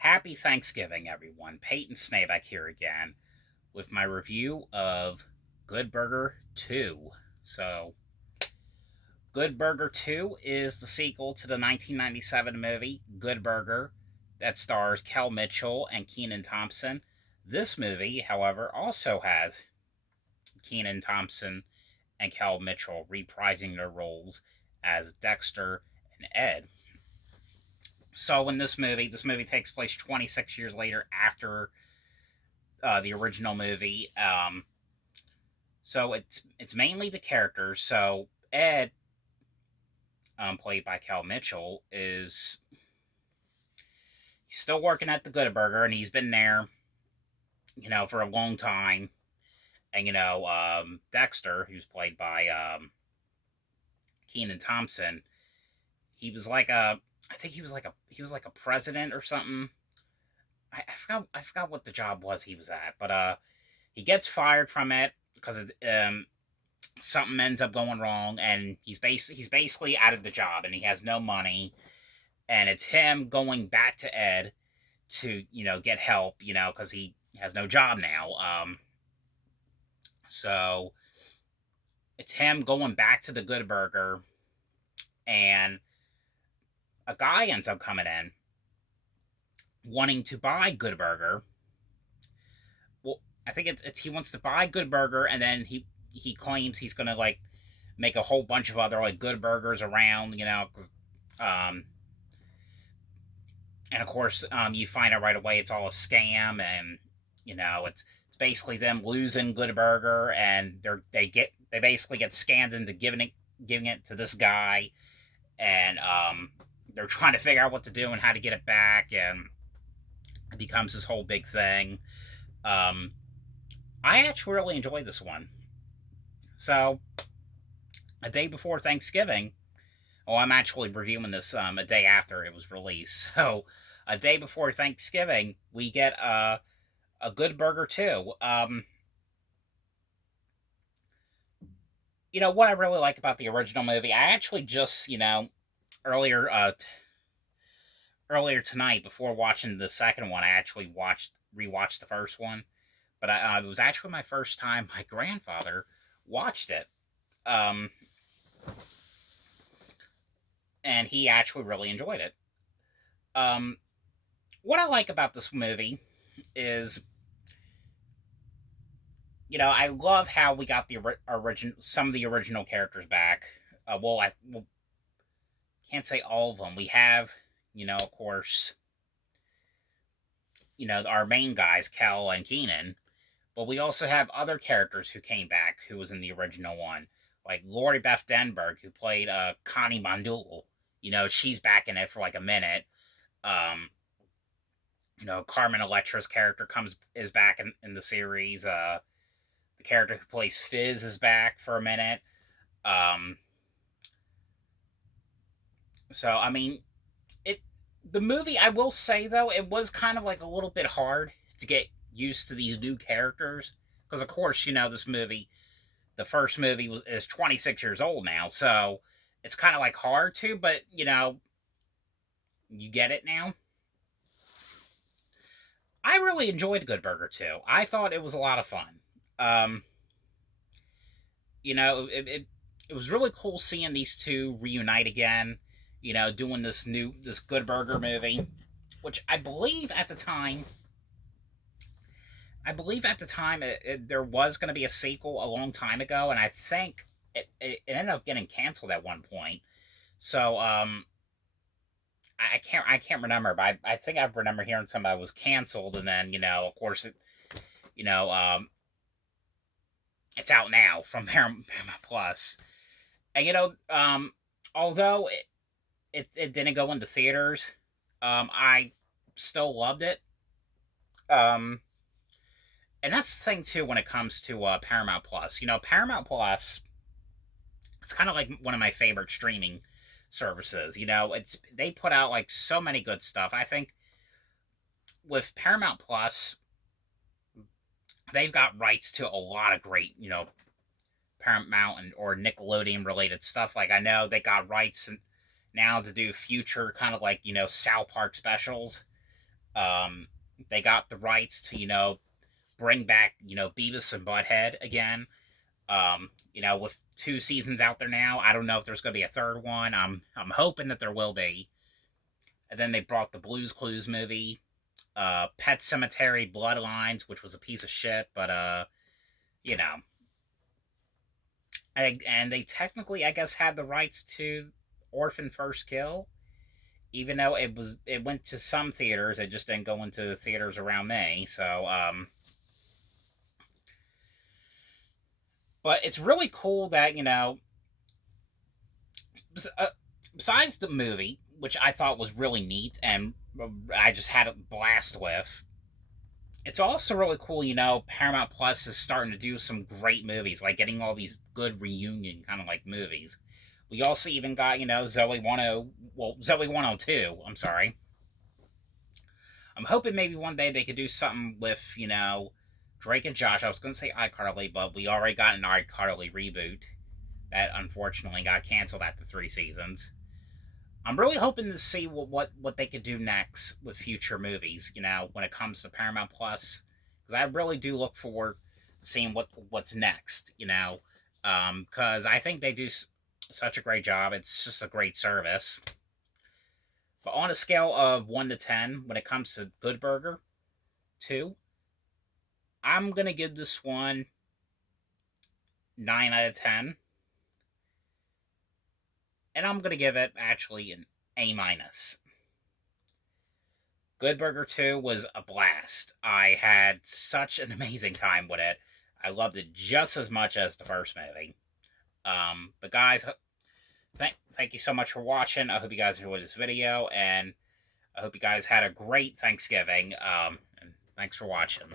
Happy Thanksgiving, everyone. Peyton Snabeck here again with my review of Good Burger 2. So, Good Burger 2 is the sequel to the 1997 movie Good Burger that stars Kel Mitchell and Kenan Thompson. This movie, however, also has Kenan Thompson and Kel Mitchell reprising their roles as Dexter and Ed. So in this movie takes place 26 years later after the original movie. So it's mainly the characters. So Ed, played by Cal Mitchell, he's still working at the Good Burger, and he's been there, for a long time. And Dexter, who's played by Kenan Thompson, he was like a, I think he was like a president or something. I forgot what the job was he was at, but he gets fired from it because something ends up going wrong, and he's basically out of the job, and he has no money, and it's him going back to Ed to get help, because he has no job now. So it's him going back to the Good Burger, and a guy ends up coming in wanting to buy Good Burger. Well, I think it's he wants to buy Good Burger, and then he claims he's gonna like make a whole bunch of other like Good Burgers around, 'cause, and of course, you find out right away it's all a scam, and it's basically them losing Good Burger, and they basically get scammed into giving it to this guy, and they're trying to figure out what to do and how to get it back, and it becomes this whole big thing. Um, I actually really enjoyed this one. So, a day before Thanksgiving, oh, I'm actually reviewing this a day after it was released. So, a day before Thanksgiving, we get a Good Burger too. What I really like about the original movie, I actually just earlier earlier tonight before watching the second one, I actually rewatched the first one, but it was actually my first time. My grandfather watched it, um, and he actually really enjoyed it. Um, what I like about this movie is, I love how we got the original some of the original characters back. I can't say all of them. We have, of course, our main guys, Kel and Keenan, but we also have other characters who came back who was in the original one, like Lori Beth Denberg, who played Connie Mondul. She's back in it for like a minute. Um, Carmen Electra's character is back in the series. The character who plays Fizz is back for a minute. Um, so I mean, the movie, I will say though, it was kind of like a little bit hard to get used to these new characters because, of course, the first movie is 26 years old now, so it's kind of like hard to, but you get it now. I really enjoyed Good Burger too. I thought it was a lot of fun. Um, it was really cool seeing these two reunite again. Doing this Good Burger movie, which I believe at the time there was going to be a sequel a long time ago, and I think it ended up getting canceled at one point. So I can't remember, but I think I remember hearing somebody was canceled, and then of course you know um, it's out now from Paramount Plus, and although it didn't go into theaters, I still loved it. Um, and that's the thing too when it comes to Paramount Plus. Paramount Plus, it's kind of like one of my favorite streaming services. They put out like so many good stuff. I think with Paramount Plus, they've got rights to a lot of great, Paramount or Nickelodeon related stuff. Like I know they got rights now to do future kind of like South Park specials. Um, they got the rights to, bring back, Beavis and Butthead again. With 2 seasons out there now, I don't know if there's going to be a third one. I'm hoping that there will be. And then they brought the Blues Clues movie, Pet Cemetery Bloodlines, which was a piece of shit, but you know, and they technically, I guess, had the rights to Orphan First Kill, even though it went to some theaters, it just didn't go into the theaters around me. So, but it's really cool that uh, besides the movie, which I thought was really neat and I just had a blast with. It's also really cool, Paramount Plus is starting to do some great movies, like getting all these good reunion kind of like movies. We also even got, Zoe 102, I'm sorry. I'm hoping maybe one day they could do something with, Drake and Josh. I was going to say iCarly, but we already got an iCarly reboot that unfortunately got canceled after 3 seasons. I'm really hoping to see what they could do next with future movies. When it comes to Paramount Plus, because I really do look forward to seeing what's next. Because I think they do such a great job. It's just a great service. But on a scale of 1 to 10, when it comes to Good Burger 2, I'm gonna give this one 9 out of 10, and I'm gonna give it actually an A minus. Good Burger 2 was a blast. I had such an amazing time with it. I loved it just as much as the first movie. But guys, thank you so much for watching. I hope you guys enjoyed this video, and I hope you guys had a great Thanksgiving. And thanks for watching.